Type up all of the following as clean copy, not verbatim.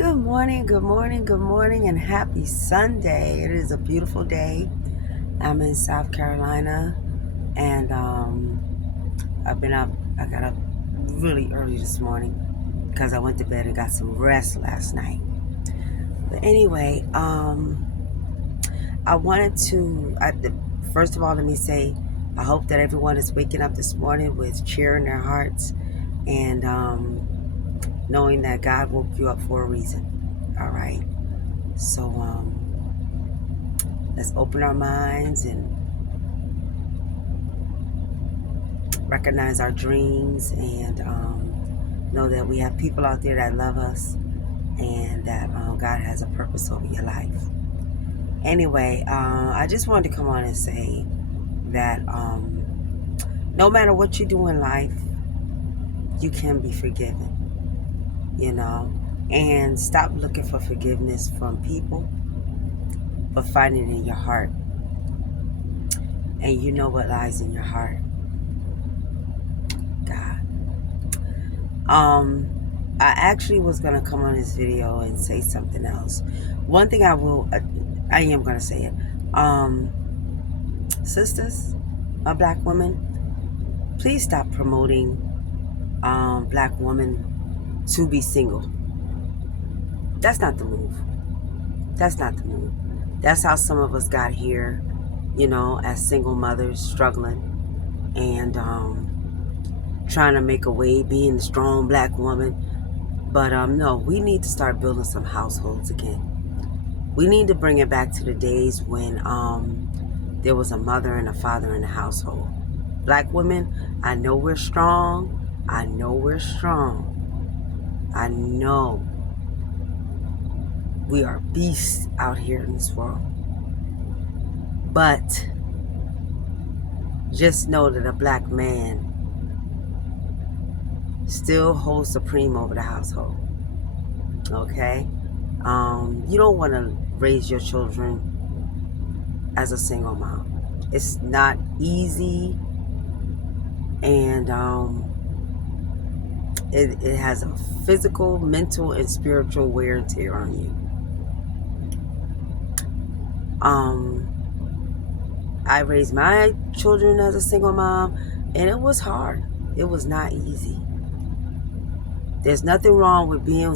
Good morning, good morning, good morning, and happy Sunday. It is a beautiful day. I'm in South Carolina, and I've been up. I got up really early this morning because I went to bed and got some rest last night. But anyway, I wanted to, first of all, let me say, I hope that everyone is waking up this morning with cheer in their hearts and knowing that God woke you up for a reason. All right. So, let's open our minds and recognize our dreams and know that we have people out there that love us and that God has a purpose over your life. Anyway, I just wanted to come on and say that no matter what you do in life, you can be forgiven, and stop looking for forgiveness from people, but find it in your heart. And you know what lies in your heart. God. I actually was gonna come on this video and say something else. One thing I am gonna say it. Sisters, black women, please stop promoting black women to be single. That's not the move. That's not the move. That's how some of us got here, as single mothers struggling and trying to make a way, being the strong black woman. But no, we need to start building some households again. We need to bring it back to the days when there was a mother and a father in the household. Black women, I know we're strong. I know we're strong. I know we are beasts out here in this world. But just know that a black man still holds supreme over the household. Okay? You don't want to raise your children as a single mom. It's not easy, and it has a physical, mental, and spiritual wear and tear on you. I raised my children as a single mom, and it was hard. It was not easy. There's nothing wrong with being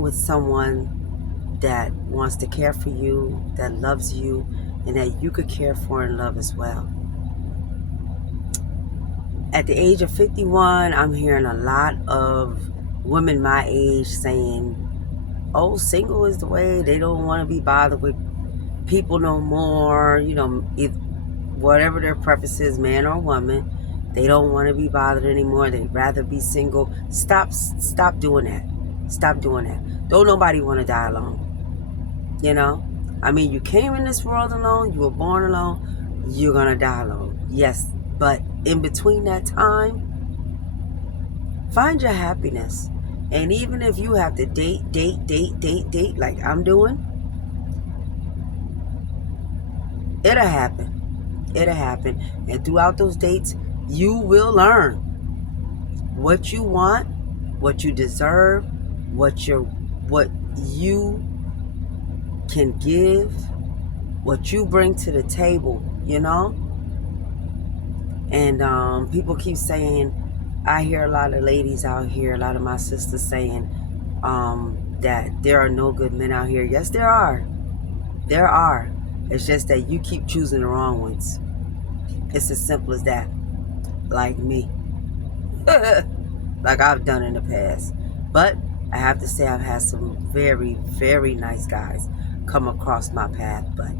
with someone that wants to care for you, that loves you, and that you could care for and love as well. At the age of 51, I'm hearing a lot of women my age saying, oh, single is the way. They don't want to be bothered with people no more. Whatever their preference is, man or woman, they don't want to be bothered anymore. They'd rather be single. Stop doing that. Stop doing that. Don't nobody want to die alone. You came in this world alone. You were born alone. You're going to die alone. Yes, but in between that time, find your happiness. And even if you have to date like I'm doing, it'll happen. It'll happen. And throughout those dates, you will learn what you want, what you deserve, what you can give, what you bring to the table, And people keep saying, I hear a lot of ladies out here, a lot of my sisters saying that there are no good men out here. Yes, there are. There are. It's just that you keep choosing the wrong ones. It's as simple as that. Like me. Like I've done in the past. But I have to say I've had some very, very nice guys come across my path. But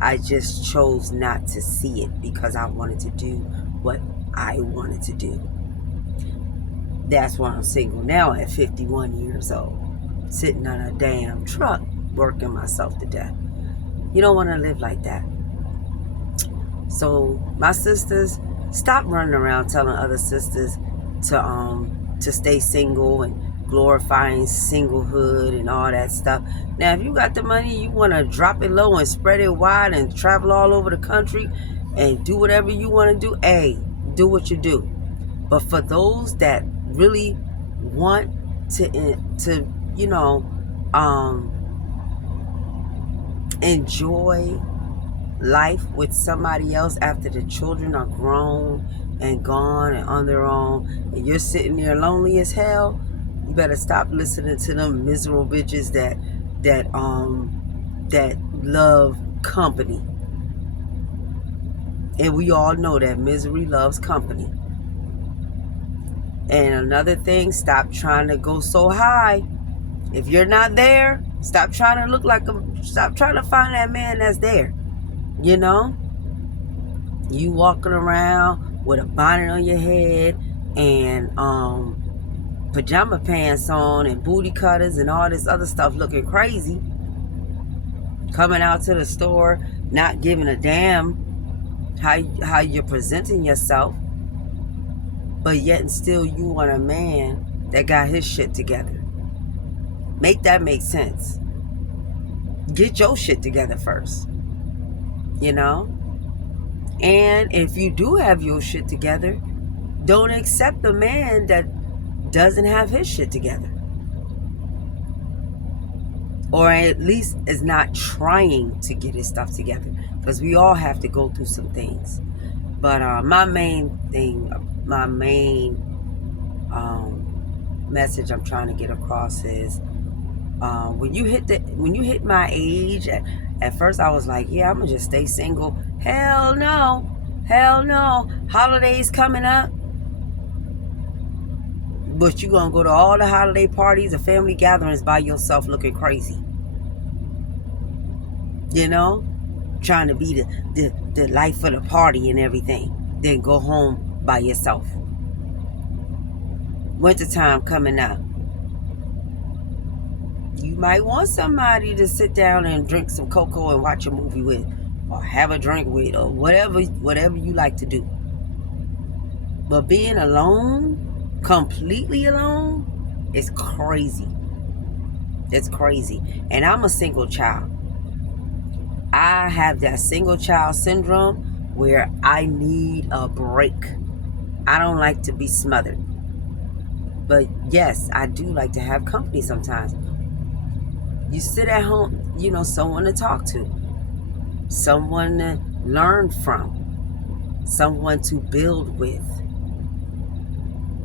I just chose not to see it because I wanted to do what I wanted to do. That's why I'm single now at 51 years old. Sitting on a damn truck working myself to death. You don't want to live like that. So my sisters, stop running around telling other sisters to stay single and glorifying singlehood and all that stuff. Now, if you got the money, you want to drop it low and spread it wide and travel all over the country and do whatever you want to do, hey, do what you do. But for those that really want to enjoy life with somebody else after the children are grown and gone and on their own, and you're sitting there lonely as hell, you better stop listening to them miserable bitches that love company. And we all know that misery loves company. And another thing, stop trying to go so high. If you're not there, stop trying to look like stop trying to find that man that's there. You know? You walking around with a bonnet on your head and pajama pants on and booty cutters and all this other stuff, looking crazy. Coming out to the store, not giving a damn how you're presenting yourself, but yet and still you want a man that got his shit together. Make that make sense. Get your shit together first. You know? And if you do have your shit together, don't accept a man that doesn't have his shit together. Or at least is not trying to get his stuff together. Because we all have to go through some things. But my main message I'm trying to get across is when you hit my age, at first I was like, yeah, I'm gonna just stay single. Hell no. Holidays coming up, but you gonna go to all the holiday parties or family gatherings by yourself looking crazy. You know, trying to be the life of the party and everything, then go home by yourself. Wintertime coming up, you might want somebody to sit down and drink some cocoa and watch a movie with, or have a drink with, or whatever you like to do. But being alone, completely alone, is crazy. It's crazy. And I'm a single child. I have that single child syndrome where I need a break. I don't like to be smothered. But yes, I do like to have company sometimes. You sit at home, someone to talk to, someone to learn from, someone to build with.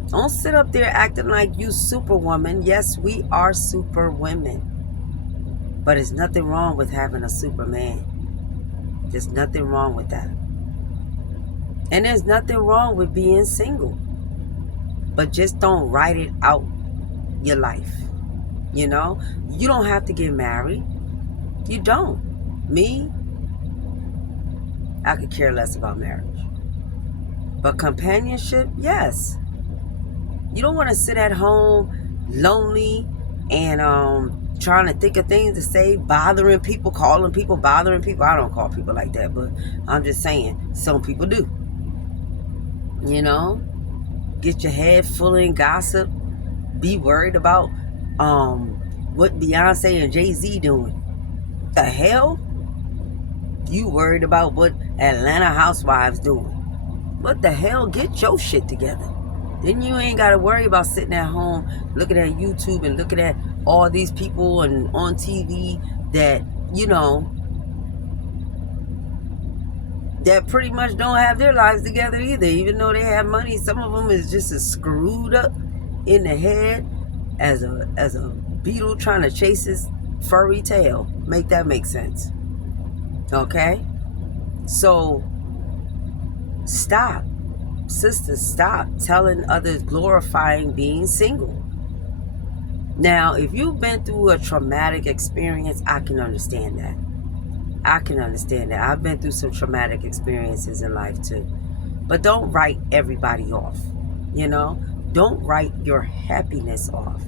Don't sit up there acting like you superwoman. Yes, we are super women. But there's nothing wrong with having a superman. There's nothing wrong with that. And there's nothing wrong with being single. But just don't write it out your life. You don't have to get married. You don't. Me, I could care less about marriage. But companionship, yes. You don't want to sit at home lonely and trying to think of things to say, bothering people, calling people, bothering people. I don't call people like that, but I'm just saying some people do. Get your head full in gossip. Be worried about what Beyonce and Jay-Z doing. The hell? You worried about what Atlanta Housewives doing. What the hell? Get your shit together. Then you ain't got to worry about sitting at home looking at YouTube and looking at all these people and on TV that, that pretty much don't have their lives together either. Even though they have money, some of them is just as screwed up in the head as a beetle trying to chase his furry tail. Make that make sense. Okay? So, stop. Sisters, stop telling others, glorifying being single. Now, if you've been through a traumatic experience, I can understand that. I've been through some traumatic experiences in life too. But don't write everybody off. Don't write your happiness off.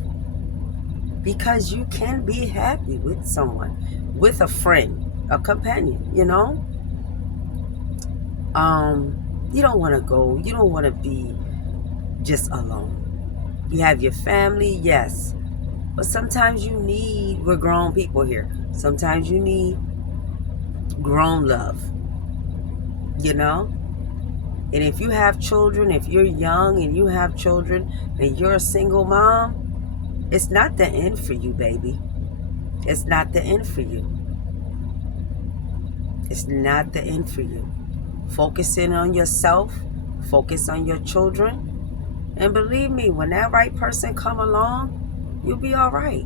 Because you can be happy with someone, with a friend, a companion, You don't want to go. You don't want to be just alone. You have your family, yes. But sometimes we're grown people here. Sometimes you need grown love. And if you have children, if you're young and you have children and you're a single mom, it's not the end for you, baby. It's not the end for you. It's not the end for you. Focusing on yourself, focus on your children, and believe me, when that right person come along, you'll be all right.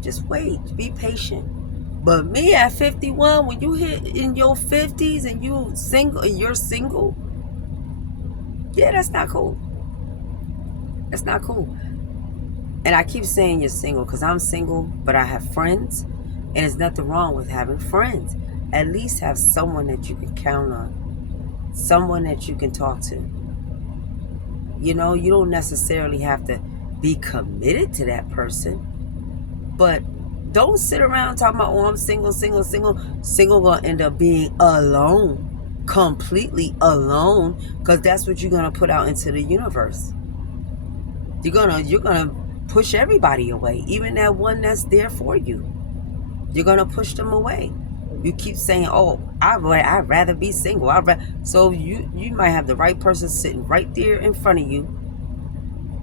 Just wait, be patient. But me at 51, when you hit in your 50s and you're single, yeah, that's not cool. That's not cool. And I keep saying you're single because I'm single, but I have friends, and there's nothing wrong with having friends. At least have someone that you can count on, someone that you can talk to. You know, you don't necessarily have to be committed to that person, but don't sit around talking about, oh, I'm single. Single gonna end up being alone, completely alone, because that's what you're gonna put out into the universe. You're gonna push everybody away, even that one that's there for you. You're gonna push them away. You keep saying, "Oh, I'd rather be single." So you might have the right person sitting right there in front of you,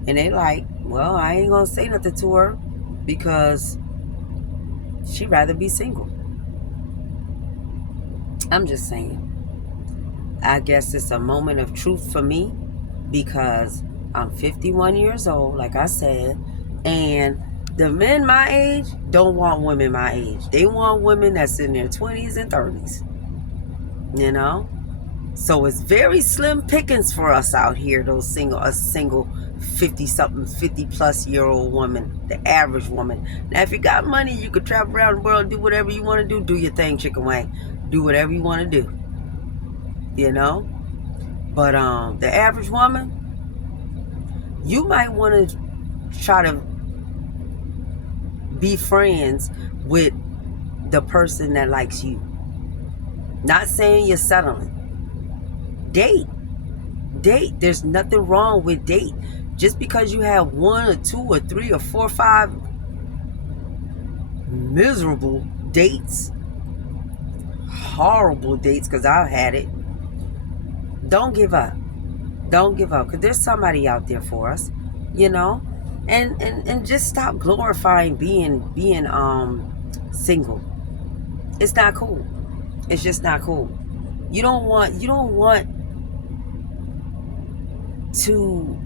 and they like, well, I ain't gonna say nothing to her because she'd rather be single. I'm just saying. I guess it's a moment of truth for me because I'm 51 years old, like I said, and the men my age don't want women my age. They want women that's in their 20s and 30s, you know? So it's very slim pickings for us out here, a single 50-something, 50-plus-year-old woman, the average woman. Now, if you got money, you could travel around the world, do whatever you want to do. Do your thing, chicken wing. Do whatever you want to do, you know? But the average woman, you might want to try to be friends with the person that likes you. Not saying you're settling. Date. There's nothing wrong with date. Just because you have 1 or 2 or 3 or 4 or 5 miserable dates, horrible dates, because I've had it, don't give up. Don't give up, because there's somebody out there for us, you know. And just stop glorifying being single. It's not cool. It's just not cool. You don't want to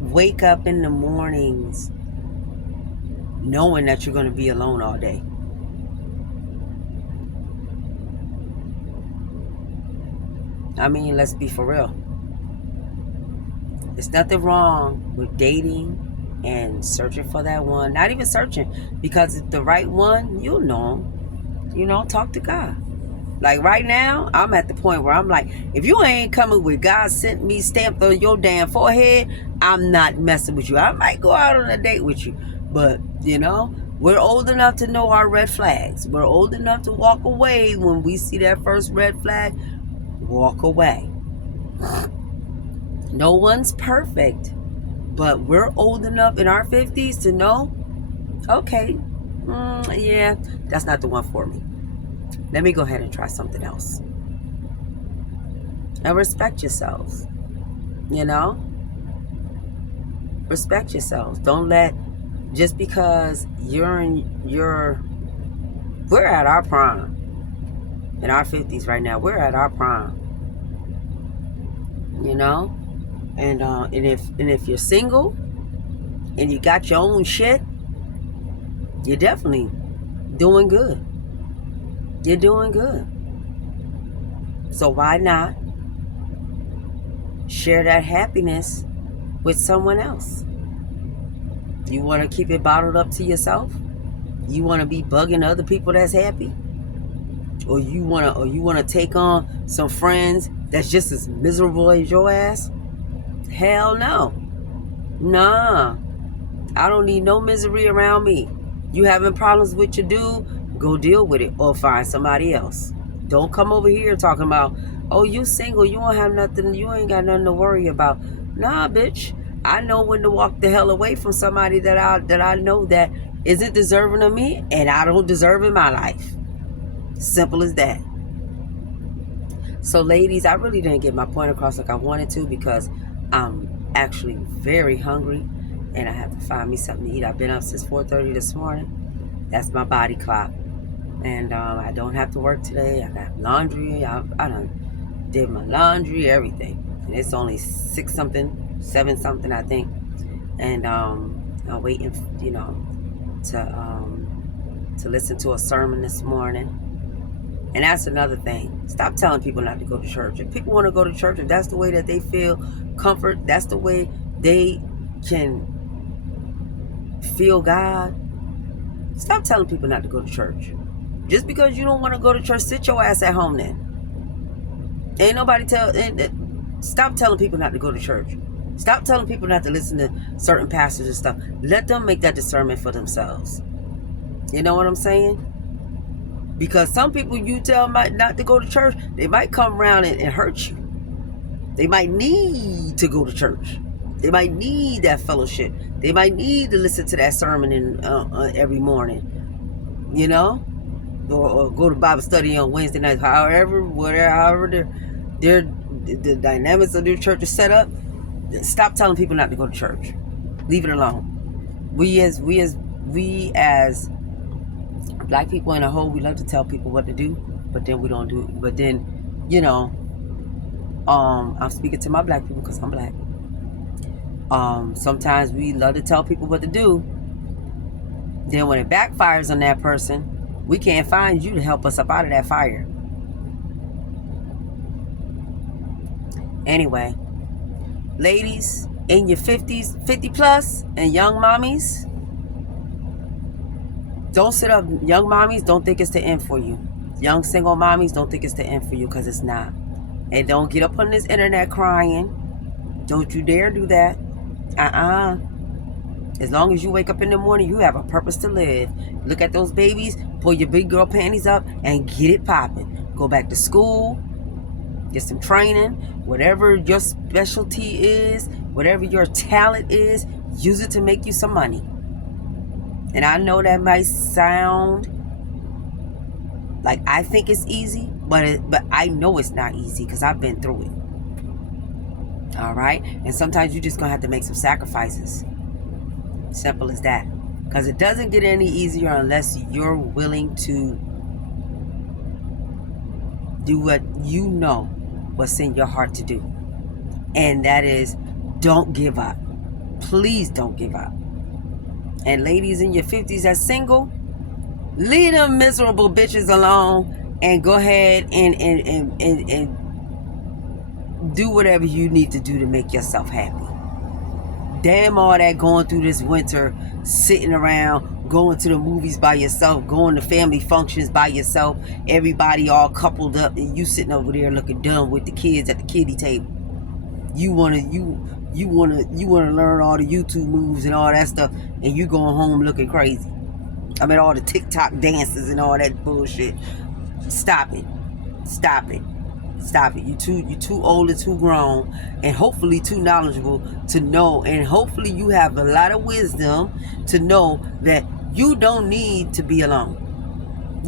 wake up in the mornings knowing that you're going to be alone all day. I mean, let's be for real. There's nothing wrong with dating and searching for that one. Not even searching, because the right one, you'll know him. You know, talk to God. Like right now, I'm at the point where I'm like, if you ain't coming with God sent me stamped on your damn forehead, I'm not messing with you. I might go out on a date with you, but you know, we're old enough to know our red flags. We're old enough to walk away when we see that first red flag. Walk away. No one's perfect, but we're old enough in our 50s to know, okay, yeah, that's not the one for me. Let me go ahead and try something else. And respect yourselves. You know? Respect yourselves. Don't let, just because we're at our prime. In our 50s right now, we're at our prime. You know? And if you're single and you got your own shit, you're definitely doing good. You're doing good. So why not share that happiness with someone else? You want to keep it bottled up to yourself? You want to be bugging other people that's happy? Or you want to take on some friends that's just as miserable as your ass? Hell no. Nah. I don't need no misery around me. You having problems with your dude? Go deal with it or find somebody else. Don't come over here talking about, oh, you single, you don't have nothing, you ain't got nothing to worry about. Nah, bitch. I know when to walk the hell away from somebody that I know that isn't deserving of me and I don't deserve in my life. Simple as that. So ladies, I really didn't get my point across like I wanted to because I'm actually very hungry and I have to find me something to eat. I've been up since 4:30 this morning. That's my body clock. And I don't have to work today. I got laundry. I done did my laundry, everything. And it's only 6 something, 7 something, I think. And I'm waiting, to listen to a sermon this morning. And that's another thing. Stop telling people not to go to church. If people want to go to church, if that's the way that they feel comfort, that's the way they can feel God, stop telling people not to go to church. Just because you don't want to go to church, sit your ass at home then. Ain't nobody stop telling people not to go to church. Stop telling people not to listen to certain pastors and stuff. Let them make that discernment for themselves. You know what I'm saying? Because some people you tell not to go to church, they might come around and hurt you. They might need to go to church. They might need that fellowship. They might need to listen to that sermon every morning. You know? Or go to Bible study on Wednesday nights. However the dynamics of their church is set up. Stop telling people not to go to church. Leave it alone. We as black people in a whole, we love to tell people what to do, but then we don't do it. But then, I'm speaking to my black people because I'm black. Sometimes we love to tell people what to do. Then when it backfires on that person, we can't find you to help us up out of that fire. Anyway, ladies in your 50s, 50 plus, and young mommies, don't sit up. Young mommies, don't think it's the end for you. Young single mommies, don't think it's the end for you, because it's not. And don't get up on this internet crying. Don't you dare do that. As long as you wake up in the morning, you have a purpose to live. Look at those babies, pull your big girl panties up, and get it popping. Go back to school, get some training. Whatever your specialty is, whatever your talent is, use it to make you some money. And I know that might sound like I think it's easy, but I know it's not easy because I've been through it. All right? And sometimes you're just going to have to make some sacrifices. Simple as that. Because it doesn't get any easier unless you're willing to do what you know what's in your heart to do. And that is, don't give up. Please don't give up. And ladies in your 50s that's single, leave them miserable bitches alone and go ahead and do whatever you need to do to make yourself happy. Damn all that going through this winter, sitting around, going to the movies by yourself, going to family functions by yourself, everybody all coupled up, and you sitting over there looking dumb with the kids at the kiddie table. You wanna learn all the YouTube moves and all that stuff, and you going home looking crazy. I mean, all the TikTok dances and all that bullshit. Stop it. Stop it. Stop it. You too old and too grown, and hopefully too knowledgeable to know, and hopefully you have a lot of wisdom to know that you don't need to be alone.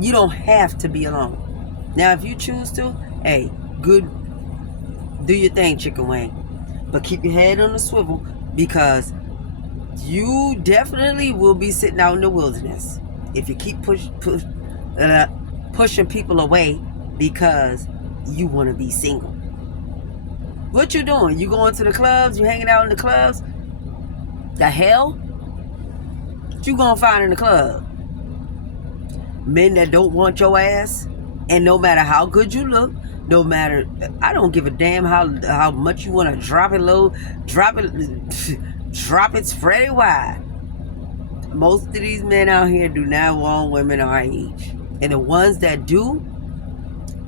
You don't have to be alone. Now, if you choose to, hey, good. Do your thing, chicken wing. But keep your head on the swivel, because you definitely will be sitting out in the wilderness if you keep pushing people away because you want to be single. What you doing? You going to the clubs? You hanging out in the clubs? The hell? What you gonna find in the club? Men that don't want your ass, and no matter how good you look, no matter, I don't give a damn how much you want to drop it low, drop it, spread it wide. Most of these men out here do not want women our age, and the ones that do,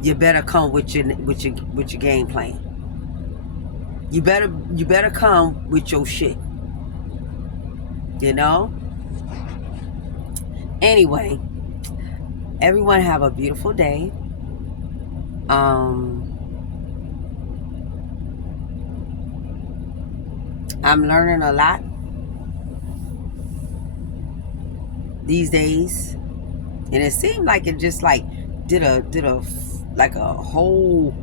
you better come with your game plan. You better come with your shit. You know? Anyway, everyone have a beautiful day. I'm learning a lot these days, and it seemed like it just like did a whole,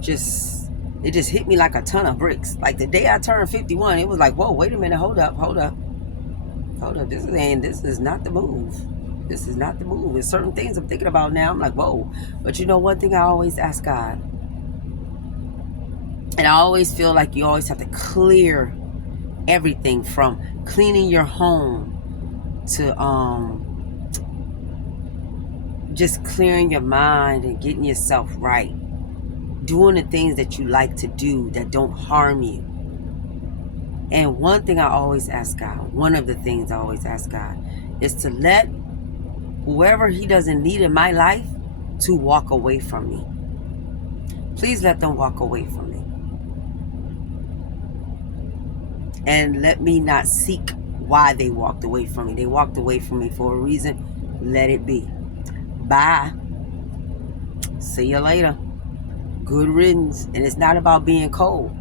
it just hit me like a ton of bricks. Like the day I turned 51, it was like, whoa, wait a minute, hold up, this is not the move. This is not the move. There's certain things I'm thinking about now. I'm like, whoa. But you know, one thing I always ask God, and I always feel like you always have to clear everything, from cleaning your home to just clearing your mind and getting yourself right, doing the things that you like to do that don't harm you. And one thing I always ask God, one of the things I always ask God, is to let whoever he doesn't need in my life to walk away from me. Please let them walk away from me. And let me not seek why they walked away from me. They walked away from me for a reason. Let it be. Bye. See you later. Good riddance. And it's not about being cold.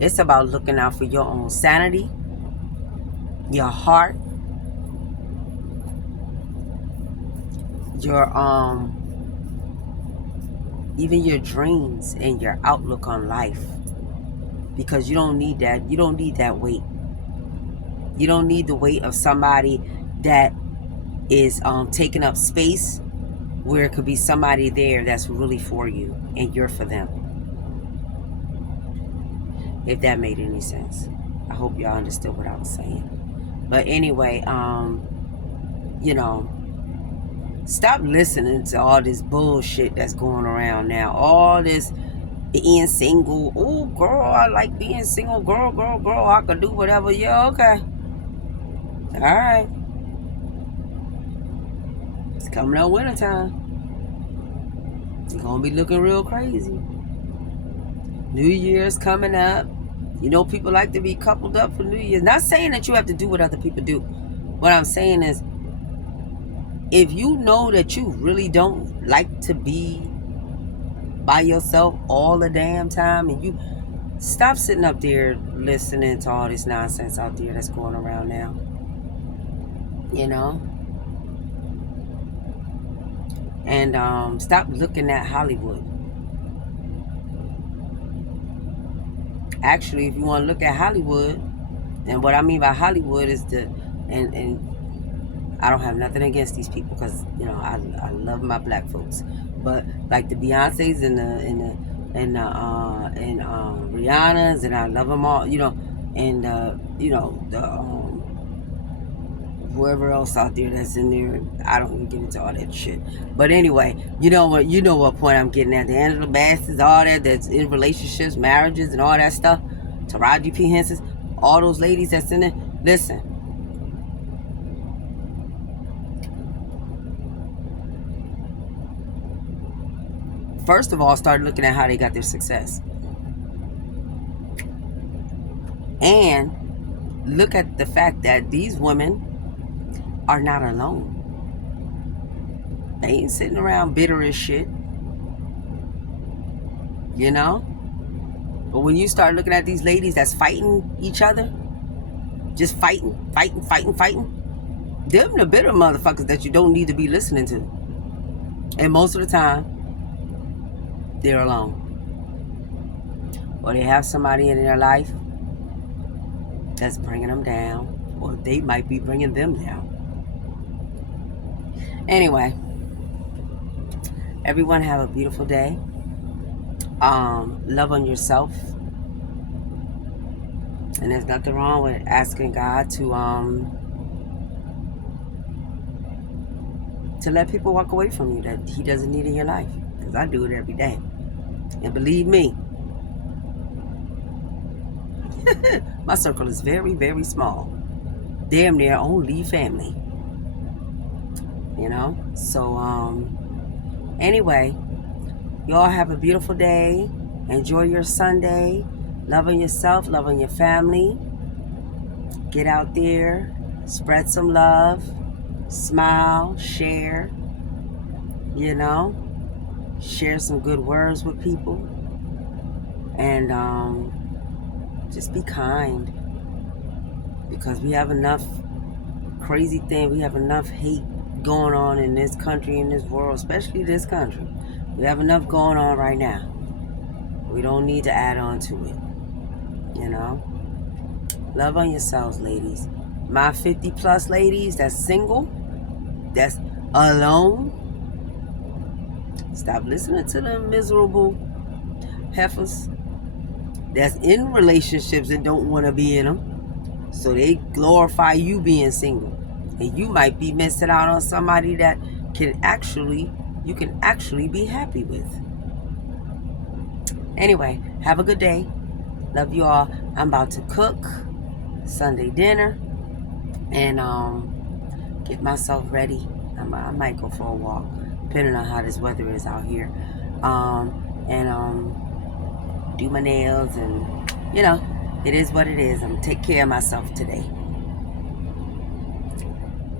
It's about looking out for your own sanity, your heart, your even your dreams and your outlook on life. Because you don't need that. You don't need that weight. You don't need the weight of somebody that is taking up space where it could be somebody there that's really for you and you're for them. If that made any sense. I hope y'all understood what I was saying. But anyway, you know, stop listening to all this bullshit that's going around now. All this being single. Oh, girl, I like being single. Girl, I can do whatever. Yeah, okay. All right. It's coming up wintertime. It's going to be looking real crazy. New Year's coming up. You know, people like to be coupled up for New Year's. Not saying that you have to do what other people do. What I'm saying is, if you know that you really don't like to be by yourself all the damn time, and you stop sitting up there listening to all this nonsense out there that's going around now. You know? And stop looking at Hollywood. Actually, if you want to look at Hollywood, and what I mean by Hollywood is and I don't have nothing against these people, because you know I love my black folks, but like the Beyoncés and Rihanna's, and I love them all, you know, and you know, the whoever else out there that's in there. I don't even get into all that shit. But anyway, you know what point I'm getting at. The Angela Bassett's, all that's in relationships, marriages, and all that stuff. Taraji P. Henson's, all those ladies that's in there. Listen. First of all, start looking at how they got their success. And look at the fact that these women are not alone. They ain't sitting around bitter as shit. You know? But when you start looking at these ladies that's fighting each other, just fighting, them the bitter motherfuckers that you don't need to be listening to. And most of the time, they're alone. Or they have somebody in their life that's bringing them down, or they might be bringing them down. Anyway, everyone have a beautiful day. Love on yourself. And there's nothing wrong with asking God to let people walk away from you that he doesn't need in your life. Because I do it every day. And believe me, my circle is very, very small. Damn near only family. You know? So, anyway, y'all have a beautiful day. Enjoy your Sunday. Love on yourself, love on your family. Get out there, spread some love, smile, share, you know, share some good words with people, and just be kind, because we have enough crazy thing, we have enough hate going on in this country, in this world, especially this country. We have enough going on right now. We don't need to add on to it. You know, love on yourselves, ladies. My 50 plus ladies that's single, that's alone. Stop listening to them miserable heifers that's in relationships and don't want to be in them. So they glorify you being single. And you might be missing out on somebody that you can actually be happy with. Anyway, have a good day. Love you all. I'm about to cook Sunday dinner and get myself ready. I might go for a walk, depending on how this weather is out here. And do my nails, and it is what it is. I'm gonna take care of myself today.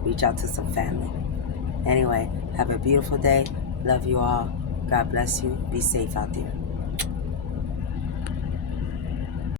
Reach out to some family. Anyway, have a beautiful day. Love you all. God bless you. Be safe out there.